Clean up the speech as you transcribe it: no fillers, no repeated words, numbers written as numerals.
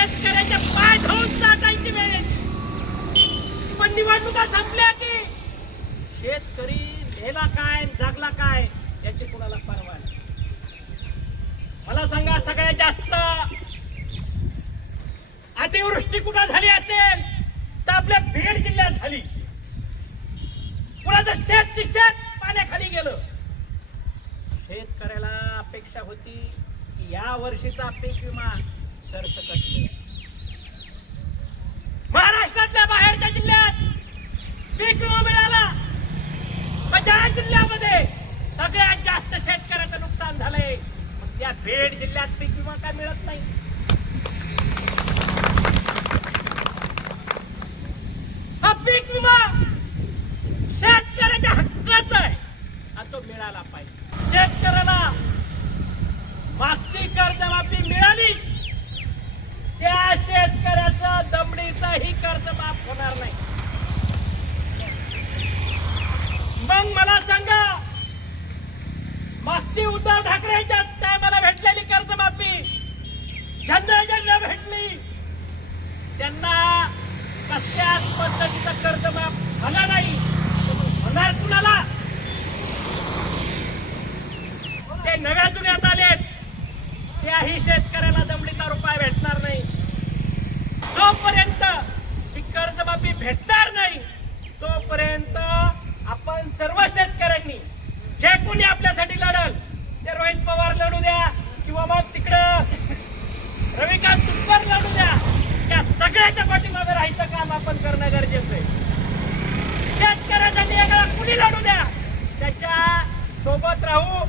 शेतकऱ्याचे पाय धुवून टाकायची वेळ येते. पण निवडणुका संपल्या की शेतकरी नेला काय जगला काय याची कुणाला परवा नाही. मला सांगा, सगळ्यात जास्त अतिवृष्टी कुठं झाली असेल तर आपल्या बीड जिल्ह्यात झाली. कुणाचं शेत पाण्याखाली गेलं. शेतकऱ्याला अपेक्षा होती की या वर्षीचा पीक विमा सरसकट मिळेल. महाराष्ट्रातल्या बाहेरच्या जिल्ह्यात पीक विमा मिळाला, पण ज्या जिल्ह्यामध्ये सगळ्यात जास्त शेतकऱ्याचं नुकसान झालंय मग त्या बीड जिल्ह्यात पीक विमा का मिळत नाही? हा पीक विमा शेतकऱ्याच्या हक्काचा आहे आणि तो मिळाला पाहिजे. शेतकऱ्याला मागची कर्जमाफी मिळाली, त्या शेतकऱ्याचा दमडीचाही कर्ज माफ होणार नाही. मग मला सांगा, मागची उद्धव ठाकरेंच्या टायमाला भेटलेली कर्जमाफी ज्यांना भेटली त्यांना कसल्याच पद्धतीचं कर्ज माफ झाला नाही. होणार कुणाला? ते नव्या जुन्यात आलेत त्याही शेतकऱ्याला दमडीचा रुपया भेटणार नाही. जोपर्यंत ही कर्जमाफी भेटणार नाही तोपर्यंत आपण सर्व शेतकऱ्यांनी, जे कोणी आपल्यासाठी लढल ते रोहित पवार लढू द्या किंवा मग तिकडं रविकांत तुपकर लढू द्या, त्या सगळ्याच्या पाठीमागे राहायचं काम आपण करणं गरजेचं आहे. शेतकऱ्यासाठी एखादा कुणी लढू द्या, त्याच्या सोबत राहू.